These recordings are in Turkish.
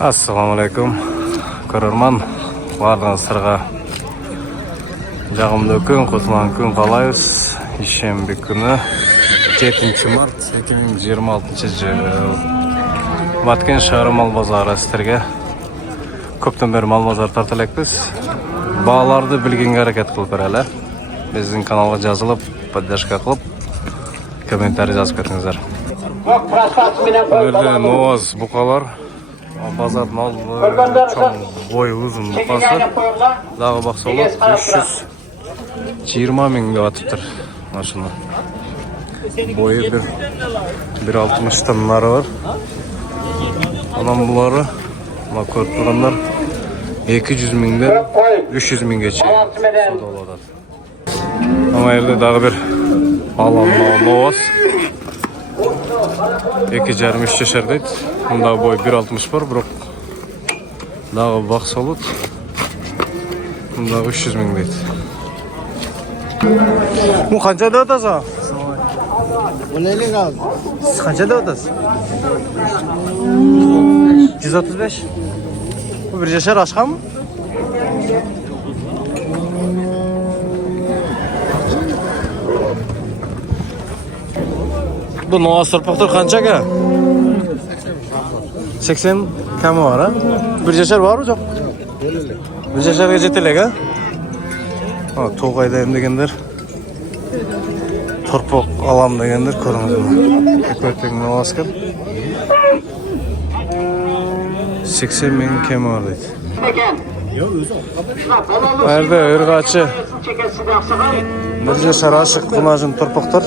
Assalomu alaykum. Ko'rarman. Bardingizlarga жағымды күн, құтылған күн қалайбыз. Ишембі күні 7 март 2026 жыл. Баткен шары мал базары істерге көптен бері мал базар тартылекпіз. Бағаларды білгенге әрекет қылып берелі. Біздің каналға жазылып, поддержка қылып, комментарий жазып кетіңіздер. Бұл ноз бұқалар. Базар мал чоң бой ұзын бұқасы. Дағы бақсалы 320 мың деп атыптыр машина. Бойы 1.60 тоннары бар. Анан бұлары көріп тұрғандар 200 мыңден 300 мыңға чейін саудалады. Ама елде дағы бір алан новас 2,5-3 жашар дейді. Мұндағы бой 1.60 бар, бірақ дағы бақсалыд. Мұндағы 300 мың дейді. Бұл қанша деп атасың? Bunu elin kaldı. Siz қанша деп атасыз? 135. Bu bir yaşar aşka mı? Bu Novas Torpaqlar qancha ka? 80 kami var ha? Bir yaşar var mı yok? Bir yaşarga jetelek ha? To'qaydayım degenler. Torpaq alam degenler ko'ringizmi? Ekberteng Novas kan. 80 ming kemi var deydi. Nerede ırgaçı? Bir yaşar aşık bunajın torpaqlar.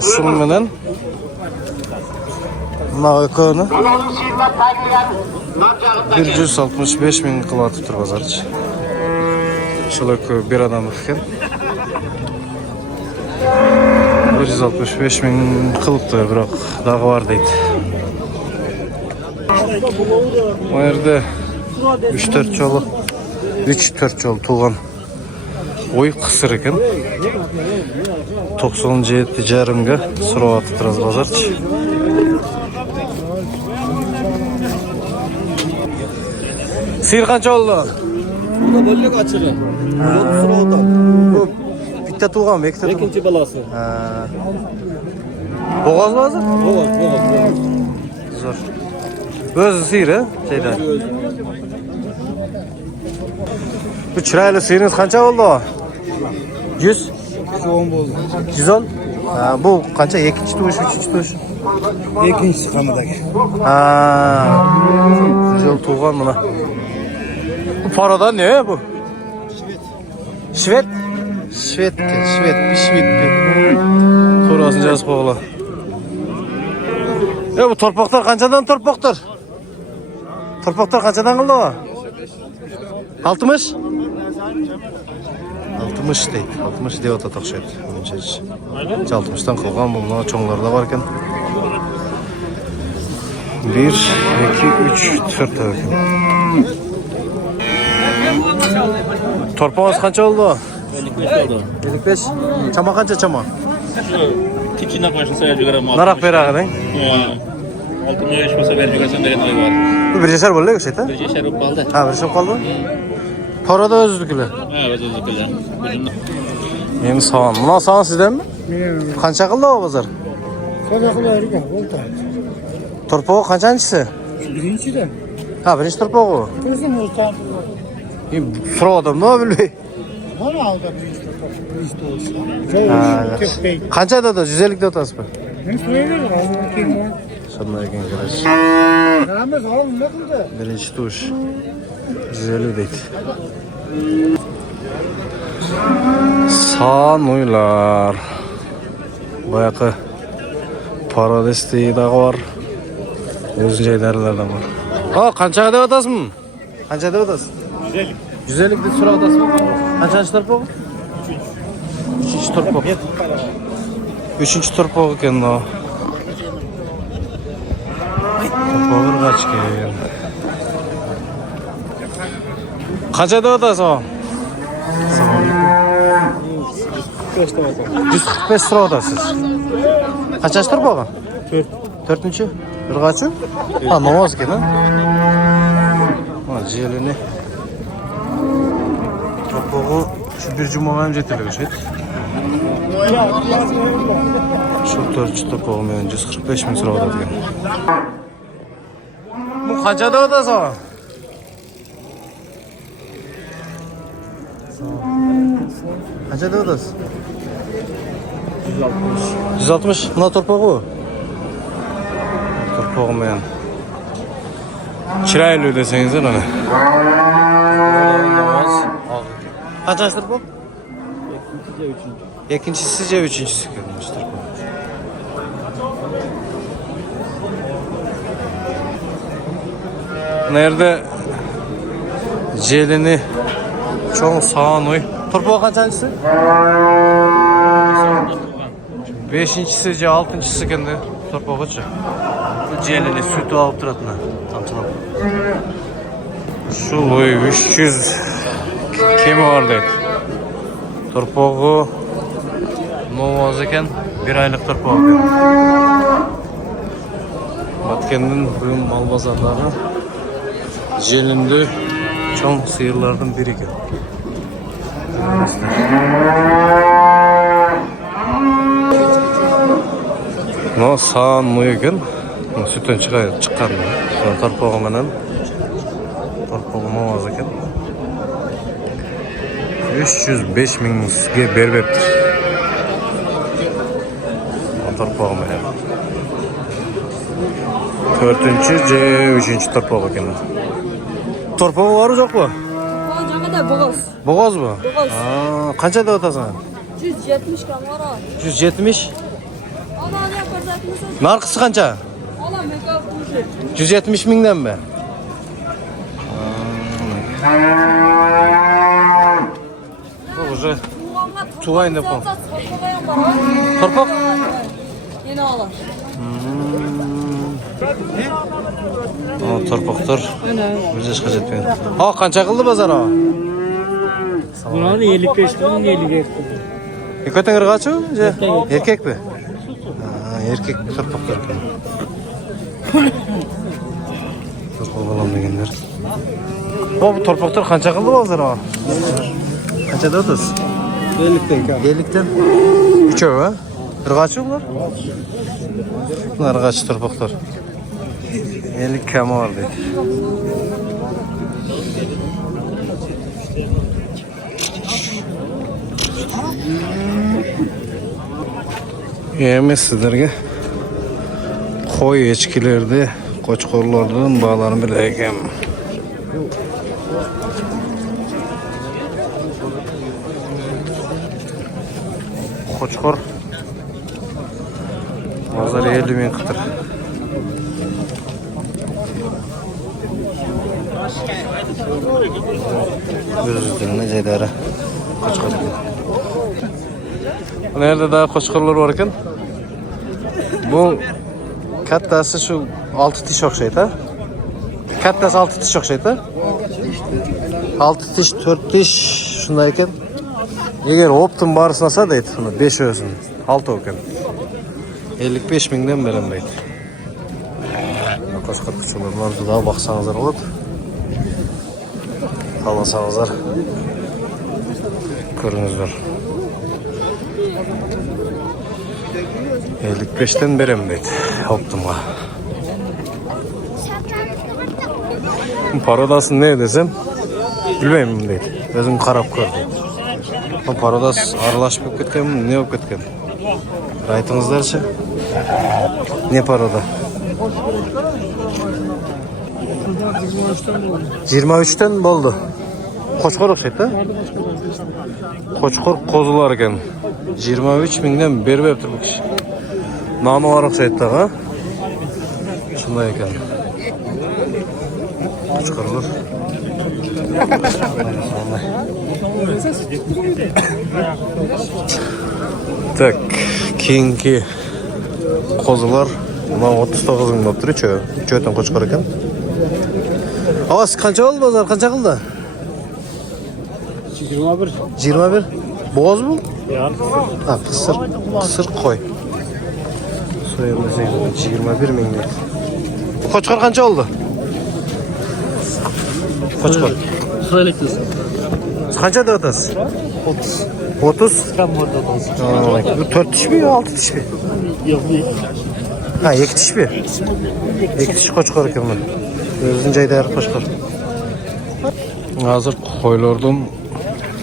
Şunun menen mına ökönü 165 ming kılatıp tur bazarçı. Şol ökö bir adamlık eken 165 ming kılıptı, biroq dağı var deydi. O yerde 3-4 жол туған ой қысыр екен. 97,5-ға сұрау атып тұраз базарчы. Сиыр қанша олды? Burada bölük açırı. Yol sırada. Bu bitta туған ба? İkinci balası. Boğaz mı hazır? Boğaz. Zor. Özü sıyır ha? Şeyden. Bu çıraylı sıyırınız қанша oldu? 100? 110 oldu. 110? Bu қанша? Екінші туыш, үшінші туыш? İkinci kanadaki. Жыл туған мұна. Bu paradan ne bu? Şvet. Şvet. Bir şvet. Torasını жазып қоғыла. Bu torpaqlar қаншадан torpaqlar? Torpaqlar қаншадан қылды o? 60? 60 deydi. 60 деп ата тақшайды. 60'tan қылған бұл мына чоңларда бар екен. 1, 2, 3, 4 екен. Torpağınız қанша oldu? 55 oldu. 55. Çama қанша çama? Küçüğüne koşulsa vercik ama. Narak berağı değil? 6 milyon yaşmasa vercik arasında degen oy var. Bu bir yaşar böyle şeydi? Bir yaşar olup kaldı. Ha, bir şey kaldı. Para da özlükle. Evet özürlükle. Yeni sağan. Buna sağan sizden mi? Kança kıldı o pazar? Sadaklı erken oldu. Torpağı kaçancısı? Birinci de. Ha, birinci torpağı. Kızım olsa. Sıra adam ne bileyim? Bana aldı birinci torpağı. Kança da 150 de otası mı? Ben söylüyorum. Kim var? Sonuna eken kardeş. Rahmet oğlum ne kıldı? Birinci tuş. 150 deydi. Sağan oylar. Bayakı para desteği dağı var. Özün şeylerlerden var. Kança da otası mı? Kança da otası? 150. 150 de sıra otası mı? Kançançı torpağı? Üçüncü torpağı. Üçüncü torpağı eken o. Torpağı kaç ki? Kança da otası o? 145 lira odasız. Kaç torpağı? 4. Dördüncü? Irgaçı? Ha, namaz ekan, ha? Ha, jelini. Topoğu şu bir cuma hem jeteligi şey. Şu 4 topoğu men 145 ming so'rab o'tadigan. Bu qanchada o'tadi sana? Qanchada o'tasiz? 160. Buna torpog'i. Torpog'i men. Chiroyli desangiz ana. Qanchasi torpog'? Ikkinchisi, uchinchisi kelmoqda torpog'. Nerede jelini çoğun sağan oy. Torpog' qanchasi? 5-inchisi, 6-inchisi kendi torpog'ichi. Jelini sütü alıp turatına. Tamçılap. Şu oy 300 kemi var deydi. Torpog'i novoz ekan, 1 aylık torpog'. Batkendin bugün mal bazarları jelindi çoğun sıyırlardan biri ekan. No sağan muyken sütün çıkan torpog'i menen torpog'i novoz ekan. 305 mingga berbeptir. Torpog'i menen 4-cü, 3-cü torpog' ekan. Torpog'i var mı, yo'q mu? Jo'g'ida bo'g'oz. Bo'g'oz mu? Bo'g'oz. Qanchada o'tasan? 170 gram var. 170. Ana ne yaparsanız Narxisi qancha? ana mekaf tuşu. 170 mingdan mi? Bu уже Tuvay ne yapalım? Torpog'? Yeni alır. Torpog'dir. O'zi hech qachon etmaydi. Ha, qancha qildi bozor ha? Bularni 55 ming 50 ga. Ekotan irg'achi? Erkakmi? Ha, erkak torpog'dir ekan. Torpog' olam deganlar. Bu torpog'dir qancha qildi bozor ha? Qanchada o'tasiz? 50 dan. 50dan. Uchovi, ha? Irg'achi ular? Bular irg'achi torpog'dir. 50 kam var deydi. Emas sizlarga qo'y echkilarda, qo'chqorlardan bağlarını bilar ekan. Qo'chqor bozor 50 ming qıtır. Özürlüğüne zedara qo'chqor ekan. Nerede daha qo'chqorlar var ekan? Bu kattasi şu 6 tish o'xshaydi. Kattasi 6 tish o'xshaydi. 6 tish, 4 tish shunday ekan. Eğer optim barisnasa deydi, 5 o'zin 6 ekan. 55 mingdan beraman deydi. Qo'chqor kuchlarlar juda baqsanızlar bo'ladi. Kalasanızlar ko'ringizlar. 55'ten berem deydi optimga. Parodası ne desem bilmeyim deydi. Özüm qarab ko'r deydi. Bu parodas aralashib ketganmi, ne bo'lib ketgan? Aytingizlarchi. Ne paroda? 23'ten bo'ldi. Qo'chqor o'xshaydi. Qo'chqor qo'zilar ekan. 23 mingdan beribdi bu kishi. Nomi var o'xshaydi, ha? Shunday ekan. Qo'chqorlar. Tak, keyingi qo'zilar mana 39 ming bo'lib turibdi. Cho'tan qo'chqor ekan. Avaz qancha oldu bozor? Qancha qildi? 21. 21. Bo'g'oz bu? Ya. Ha, qisir qo'y. So'yamiz 21 ming. Qo'chqor qancha oldi? Qo'chqor. Söylektiniz. Qancha deyotasiz? 30. 30. Gram var da olsun. Bu 4 tish mi yo 6 tish mi? Yok bu. Ha, 2 tish mi? 2 tish qo'chqor ekan bu. O'zining joydagi qo'chqor. Hozir qo'ylardan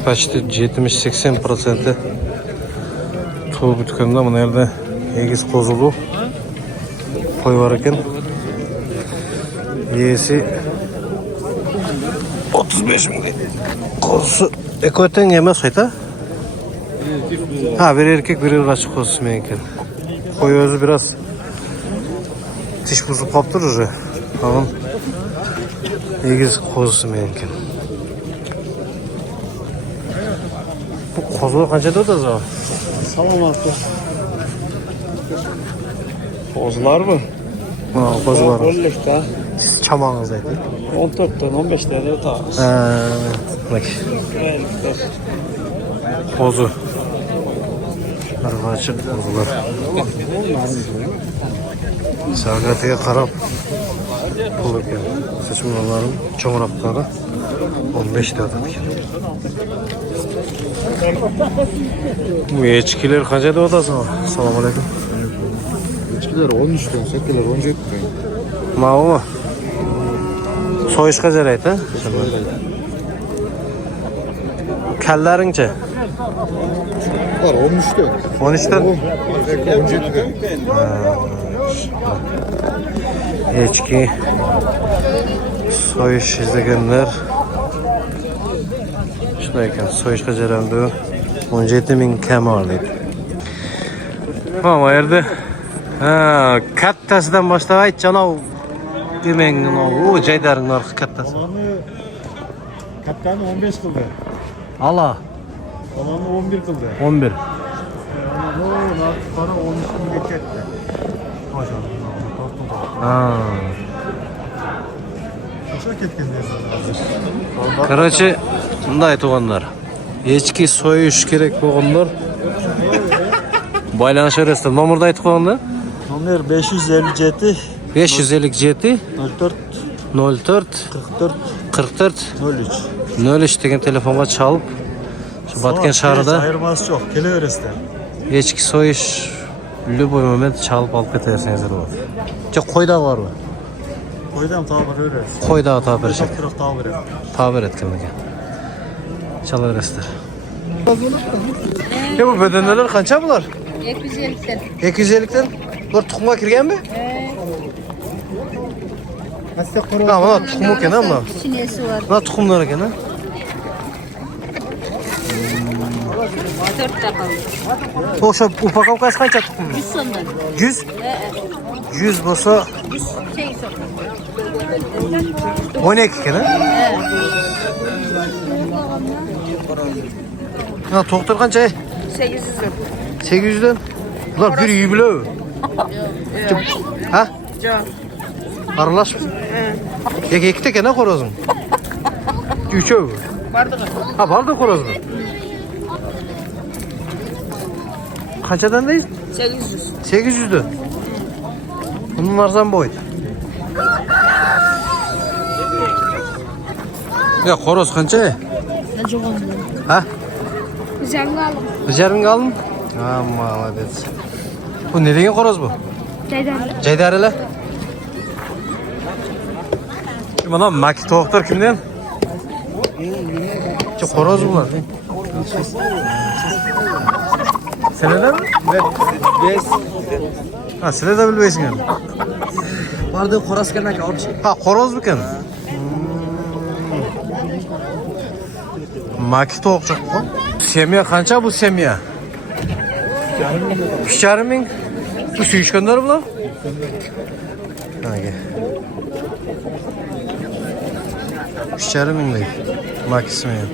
почти 70-80% tuğ bitkanda bu nerede egiz kozulu koy var ekan. Yesi 35 ming. Kozusu ekoten emas hayta. Ha, bir erkek bir açık kozusu menken. Koy özü biraz tiş buzub kaptır уже. Tamam. Egiz kozusu menken. Bu kozular qancha deyotasiz abi? Salamatı. Kozularmi? Ha, kozular. 10 ta. Siz çamağınız aytın. 14 ton 15 tane ta. Bak. Kozu. Açık kozular. Saatiga qarab pul ekan. Seçimlerin çoğunlukları 15 lira ekan. Bu echkiler qancha deyotasiz? Assalomu alaykum. Echkiler 13 ton, sekkiler 17 ton. Ma'lummi? So'yishga jaraydi, ha? Kallaringcha? Var 13 ton. 13 ton. 17 ton. Echki so'yish izlaganlar shunday ekan, so'yishga jarayonda 17 ming kam oladi. Mana bu yerda kattasidan boshlab aytchi, ana demang, u joydaring narxi kattasi. Kaptanı 15 kıldı. Ala Olanı 11 kıldı. 11. O para 13 bin geçetti. Maşallah. Ha. Şaşak etken diyorsun. Короче, bunday tuğanlar. Echki so'yish kerak bo'lganlar baylanışarızda. Nomurda aytib qo'yinglar. Nomer 557 557 04 04 44 44 03. 03 degan telefonga chalib, shu Batken shahrida Ayırması çok. Keleveres'te. echki so'yish любой moment chalib olib ketaversangiz bo'ladi. Qo'yda bormi? Koydum tabir öğres. Qo'yda tabir Çok kırık tabir et. tabir etgan ekan. Chalaverasizlar. Bu bedenler qancha bular? 250'den. 250 dan. Bular tuxumga kirganmi? Ha, mana tuxum ekan, ha, mana. Çinesi var. Mana tuxumlar ekan, ha. 4 ta kaldı. O'sha upakovkasi qancha tuxum? 100 so'mdan. 100? 100 bo'lsa 100 so'm. 12 ekan, ha? Ha, to'xtar qancha? 800 so'm. 800 dan. Bular bir yubilov. Ha? Yo'q. Aralashmi? Ikkita ekan, ha, xo'rozing? Uchov. Bardı. Ha, bordi xo'rozing. Qanchadan deysiz? 800. 800 dan. Bundan arzon bo'ydi. Ya xo'roz qancha? Ha? Jangal. Bijaring aldın? Ha, молодец. Bu ne degan xo'roz bu? Jaydarilar. Mana Maki to'xtar kimdan? Xo'roz bular. Sizlar mi? Biz. Ha, sizlar da bilmaysizlar. Vardı xo'roz kenak olib. Ha, xo'roz ekan. Maki to'qchoq bu. Semya qancha bu semya? 3,5 ming. Bu suyishganlar bular? Haga. 3,5 minglik. Maki semya.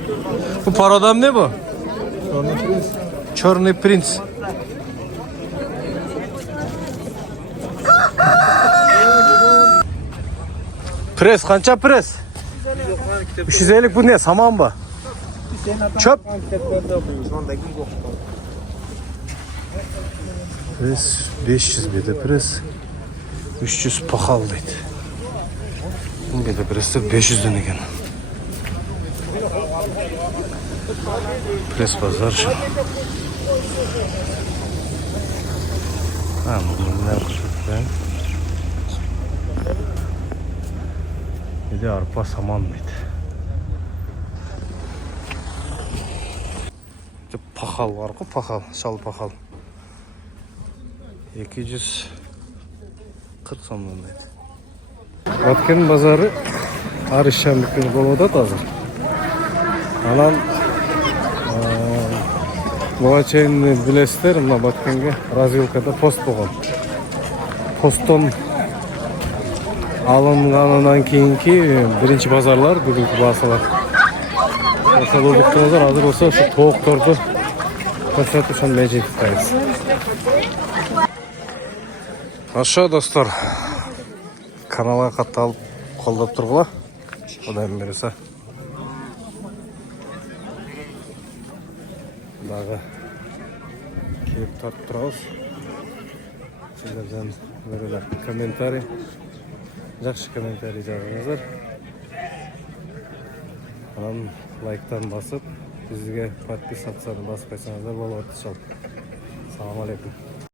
Bu parodam ne bu? Черный принц. Pres qancha pres? 350 bu ne? Saman mı? Çöp. Pres 500 dedi pres. 300 pahalı dedi. Bunga da birisi 500'den ekan. Pres bozor şu. Ha, bunlar ko'rsatgan. Bir de arpa saman mıydı? Paxal var ku, paxal, şal paxal. 240 so'mdan deydi. Vatken bazarı har shanba kuni bo'lib o'tadi hozir. Anan Boğaçay'ını bilesizler, mına Batkenge Razilka'da post bo'lgan. Postdan alınganından keyinki birinci bazarlar, bugünkü basalar. Mesela olduklarınızlar hazır olsa şu toğuktordu ko'rsatib o'shan mecik tutayız. Aşağı dostlar, kanala katılıp qo'llab turg'ular. Xudoyim bersa. Dağı kelib tortib turamiz. Sizlerden böyle kommentariy, yaxshi kommentariy yozingizlar. Anan like'tan basıp bizga podpisatsiyani bosib qo'ysangizdar bo'laveradi. Assalomu alaykum.